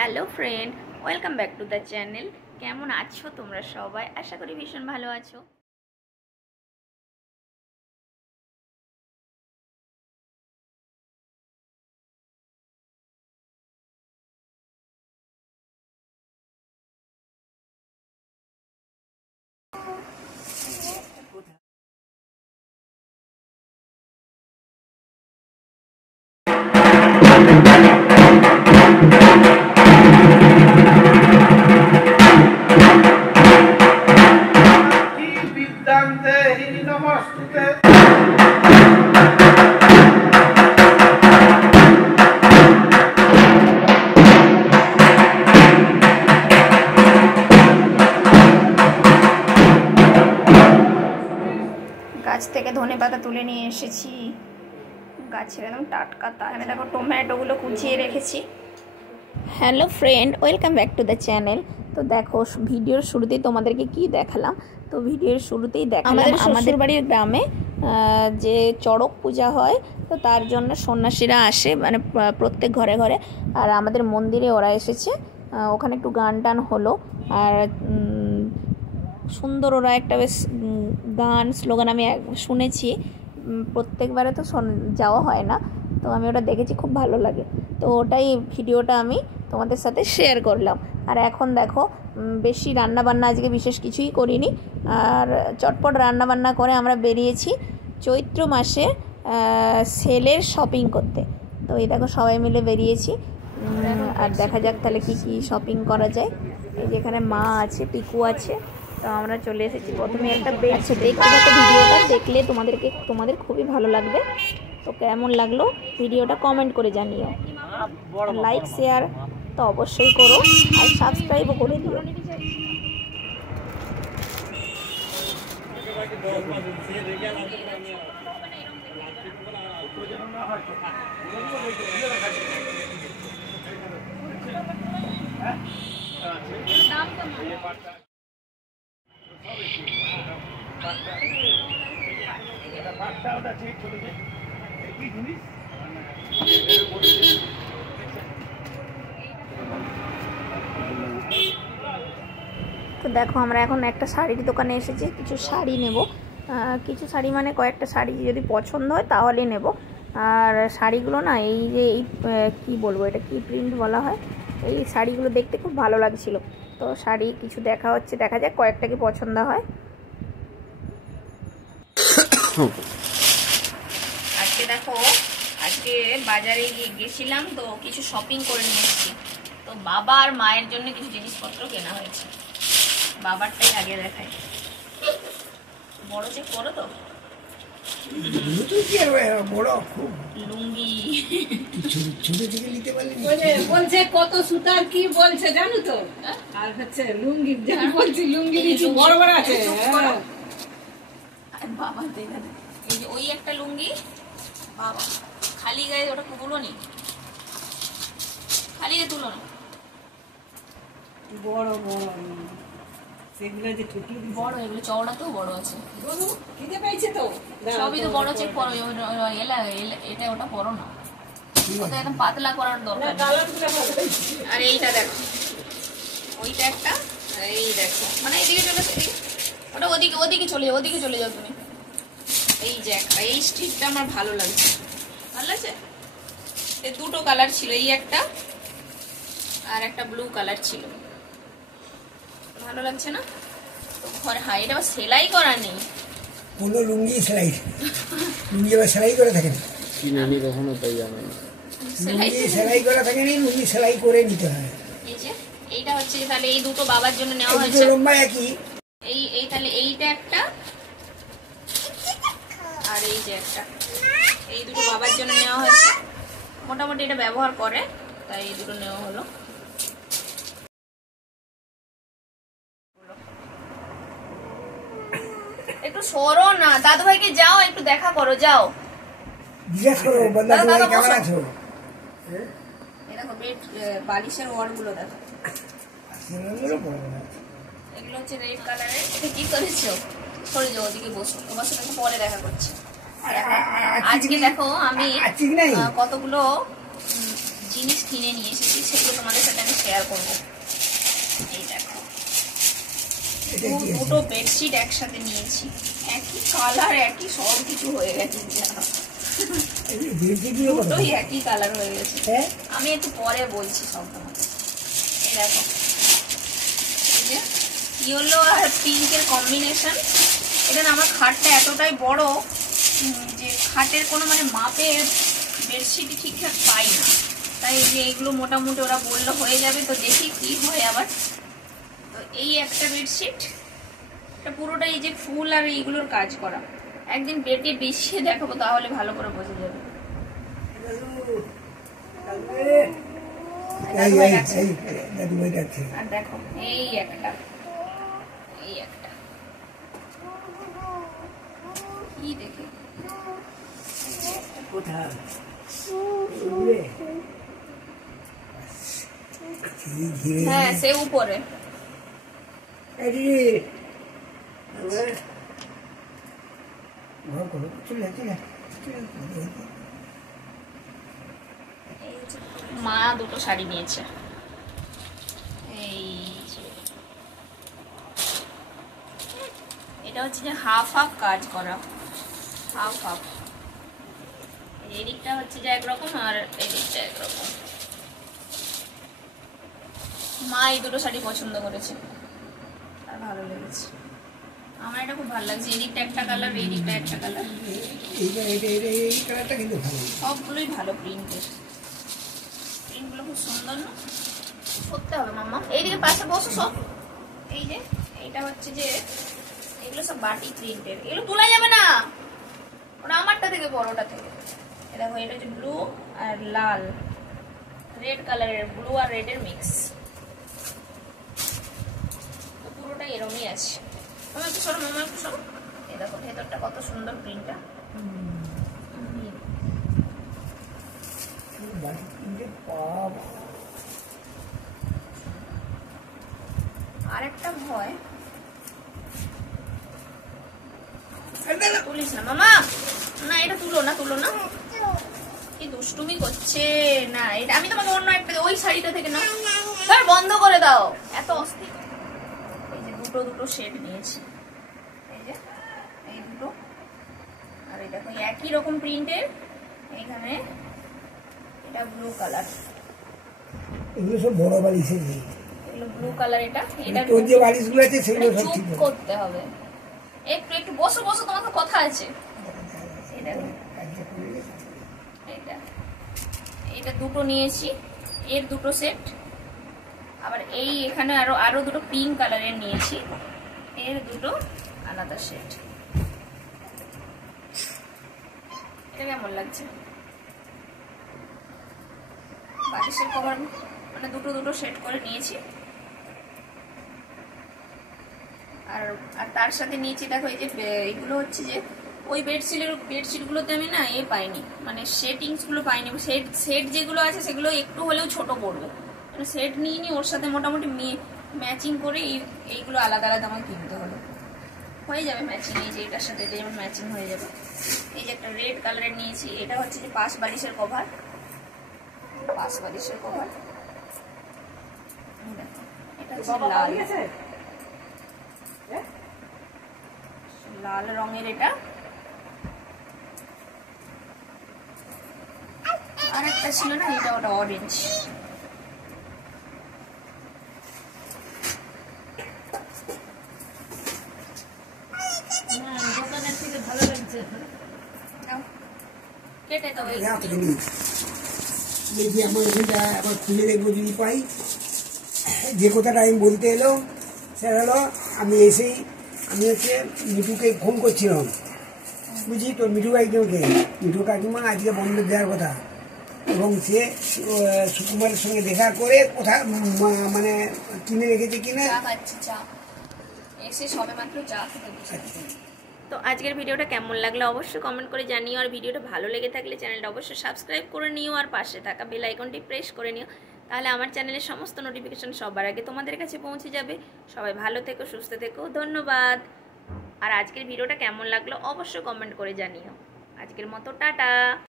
Hello friend, welcome back to the channel. কেমন আছো তোমরা সবাই? আশা করি ভীষণ ভালো আছো। গাছ থেকে ধনেপাতা তুলে নিয়ে এসেছি, গাছের একদম টাটকা। তাহলে দেখো টমেটোগুলো কুচিয়ে রেখেছি। Hello friend, welcome back to the channel. তো দেখো, ভিডিওর শুরুতেই তোমাদেরকে কি দেখালাম। তো ভিডিওর শুরুতেই দেখালাম আমাদের বাড়ির গ্রামে যে চড়ক পূজা হয়, তো তার জন্য সন্ন্যাসীরা আসে, মানে প্রত্যেক ঘরে ঘরে। আর আমাদের মন্দিরে ওরা এসেছে, ওখানে একটু গান টান হলো। আর সুন্দর ওরা একটা বেশ গান স্লোগান আমি শুনেছি। প্রত্যেকবারে তো যাওয়া হয় না, তো আমি ওটা দেখেছি, খুব ভালো লাগে। তো ওটাই ভিডিওটা আমি তোমাদের সাথে শেয়ার করলাম। আর এখন দেখো, বেশি রান্নাবান্না আজকে বিশেষ কিছুই করিনি। আর চটপট রান্নাবান্না করে আমরা বেরিয়েছি চৈত্র মাসে সেলের শপিং করতে। তো এই দেখো, সবাই মিলে বেরিয়েছি। আর দেখা যাক তাহলে কি কি শপিং করা যায়। এই যেখানে মা আছে, পিকু আছে। তো আমরা চলে এসেছি। প্রথমে একটা দেখতে দেখো, ভিডিওটা দেখলে তোমাদের খুবই ভালো লাগবে। তো কেমন লাগলো ভিডিওটা কমেন্ট করে জানিও। লাইক শেয়ার তো অবশ্যই করো, আর সাবস্ক্রাইবও করে দিও। তো দেখো, আমরা এখন একটা শাড়ির দোকানে এসেছি, কিছু শাড়ি নেব। কিছু শাড়ি মানে কয়েকটা শাড়ি যদি পছন্দ হয় তাহলেই নেব। আর শাড়িগুলো না, এই যে এই কী বলবো, এটা কি প্রিন্ট বলা হয়, এই শাড়িগুলো দেখতে খুব ভালো লাগছিল। তো শাড়ি কিছু দেখা হচ্ছে, দেখা যাক কয়েকটা কি পছন্দ হয়। আজকে দেখো, আজকে বাজারে গেছিলাম, তো কিছু শপিং করে নিয়ে এসেছি। তো বাবা আর মায়ের জন্য কিছু জিনিসপত্র কেনা হয়েছে। বাবারটাই আগে দেখাই। বড় চেক করো তো, লুঙ্গি বলছে কত সুতার কি বলছে জানো তো। আর হচ্ছে লুঙ্গি বলছি, লুঙ্গি বড় বড় আছে। বাবা দেখা দেয়, এই যে ওই একটা লুঙ্গি। বাবা খালি গায়ে ওটা তুলো নি, খালি গায়ে তুলো না, বড় বড় সেগুলো যে টুকি বড়, এগুলো চওড়াতেও বড় আছে। খেতে পাইছে তো, সবই তো বড় চেক করো। এটা ওটা পরো না, ওটা একদম পাতলা করার দরকার। আর এইটা দেখো, ওইটা একটা, আর এই দেখো, মানে এইদিকে চলে, ওটা ওদিকে চলে যাও তুমি। এই যে একটা, এই স্টিকটা আমার ভালো লাগছে, ভালো লাগছে। এই দুটো কালার ছিল, এই একটা আর একটা ব্লু কালার ছিল, ভালো লাগছে না? তো ঘরে এটা সেলাই করা নেই, কোনো লুঙ্গি সেলাই, লুঙ্গি আবার সেলাই করে থাকে না, কিনে কখনো তাই জানেন। লুঙ্গি সেলাই করা থাকে না, লুঙ্গি সেলাই করে নিতে হয়। এই যে এইটা হচ্ছে, তাহলে এই দুটো বাবার জন্য নেওয়া হয়েছে। লম্বা একই, এই তাহলে এইটা একটা, আর এই যে একটা, এই দুটো বাবার জন্য নেওয়া হয়েছে। মোটামুটি এটা ব্যবহার করে, তাই এই দুটো নেওয়া হলো। একটু সরো না, দাদু ভাইকে যাও একটু দেখা করো, যাও জিজ্ঞেস করো বন্ধা তুমি কেমন আছো। এই দেখো, বেড বালিশের ওয়ার গুলো দেখো, এগুলো হচ্ছে রেড কালারের। এটা কি করেছো? সরে যাও, ওদিকে বসো, তোমার সাথে পরে দেখা করছি। আজকে দেখো আমি কতগুলো জিনিস কিনে নিয়ে এসেছি, সেগুলো তোমাদের সাথে আমি শেয়ার করবো। এই দেখো, দুটো বেডশিট একসাথে নিয়েছি, একই কালার, একই সব কিছু হয়ে গেছে, দুটোই একই কালার হয়ে গেছে। আমি একটু পরে বলছি সব তোমাকে। এই দেখো, এই যে ইয়েলো আর পিঙ্কের কম্বিনেশন। এটা না, আমার খাটটা এতটাই বড় যে খাটের কোনো মানে মাপের বেডশিট ঠিকঠাক পাই না, তাই যে এগুলো মোটামুটি ওরা বললো হয়ে যাবে, তো দেখি কি হয় আবার। তো এই একটা বেডশিট, এটা পুরোটাই এই যে ফুল আর এইগুলোর কাজ করা। একদিন বেডে বিছিয়ে দেখাবো, তাহলে ভালো করে বোঝা যাবে। আর দেখো এই একটা, এই একটা কি দেখে হ্যাঁ, সে উপরে। মা দুটো শাড়ি নিয়েছে, এই এটা হচ্ছে যে হাফ হাফ কাজ করা, হাফ হাফ। এদিকটা হচ্ছে যে একরকম আর এদিকটা একরকম। মা এই দুটো শাড়ি পছন্দ করেছে আর ভালো লেগেছে। আমার এটা খুব ভালো লাগছে, এদিকটা একটা কালার, এইদিকটা একটা কালার, সবগুলোই ভালো প্রিন্টের। প্রিন্টগুলো খুব সুন্দর না, করতে হবে মাম্মা। এইদিকে পাশে বসো সব। এই যে এইটা হচ্ছে যে এগুলো সব বাটি প্রিন্টের, এগুলো তোলা যাবে না, ওটা আমারটা থেকে বড়টা থেকে। দেখো এটা হচ্ছে ব্লু আর লাল, রেড কালারের, ব্লু আর রেডের মিক্স। তো পুরোটা এরকমই আছে। মামা একটু সরো, মামা একটু সরো। এই দেখো ভেতরটা কত সুন্দর প্রিন্টটা। আরেকটা ভয়, তুলিস না মামা, না এটা তুলো না, তুলো না, কি দুষ্টুমি করছে না। এটা আমি তোমাকে অন্য একটা, ওই শাড়িটা থেকে না, তার বন্ধ করে দাও, এত অস্থির। এই যে দুটো দুটো শেড নিয়েছি, এই যে এই দুটো, আর এই দেখো একই রকম প্রিন্টের, এখানে এটা ব্লু কালার, এগুলো সব বড় বালিশের, এগুলো ব্লু কালার। এটা এটা তোর যে বালিশগুলো আছে সেগুলো সব ঠিক করতে হবে। একটু একটু বসো বসো, তোমার তো কথা আছে। এটা এটা এটা দুটো নিয়েছি, এর দুটো সেট। আবার এই এখানে আরো দুটো পিঙ্ক কালারের নিয়েছি, এর দুটো আলাদা সেট। এটা কেমন লাগছে? বালিশের কভার মানে দুটো দুটো সেট করে নিয়েছি। আর তার সাথে নিয়েছি দেখো এই যে এগুলো হচ্ছে যে ওই বেডশিটগুলোতে আমি না পাইনি, মানে সেটিংসগুলো পাইনি। সেট যেগুলো আছে সেগুলো একটু হলেও ছোট পড়বে, মানে সেট নিয়ে ওর সাথে মোটামুটি ম্যাচিং করে এইগুলো আলাদা আলাদা আমার কিনতে হলো, হয়ে যাবে ম্যাচিং। এই যে এটার সাথে যেমন ম্যাচিং হয়ে যাবে। এই যে একটা রেড কালারের নিয়েছি, এটা হচ্ছে যে পাশ বালিশের কভার, পাশ বালিশের কভার। এটা হচ্ছে লাল, লাল রঙের এটা। আর একটা ছিল না, এটা ওটা অরেঞ্জ। দোকানের থেকে ভালো লাগছে। কেটে তো দেখি আমার ওইটা আবার খুলে দেখবো যদি পাই। যে কথাটা আমি বলতে এলো সেটা হলো, আমি হচ্ছে মিঠুকে ফোন করছিলাম, বুঝি তো মিঠু কাকিমাকে, মিঠু কাকিমা আজকে বন্ধ দেওয়ার কথা, এবং সে সুকুমারের সঙ্গে দেখা করে কোথায় মানে কিনে রেখেছে কিনা। এসে সবে মাত্র চা খেতে বসেছে। তো আজকের ভিডিওটা কেমন লাগলো অবশ্যই কমেন্ট করে জানিও, আর ভিডিওটা ভালো লেগে থাকলে চ্যানেলটা অবশ্যই সাবস্ক্রাইব করে নিও, আর পাশে থাকা বেল আইকনটি প্রেস করে নিও, তাহলে আমার চ্যানেলের সমস্ত নোটিফিকেশন সবার আগে তোমাদের কাছে পৌঁছে যাবে। সবাই ভালো থেকো, সুস্থ থেকো, ধন্যবাদ। আর আজকের ভিডিওটা কেমন লাগলো অবশ্যই কমেন্ট করে জানিও। আজকের মতো টাটা।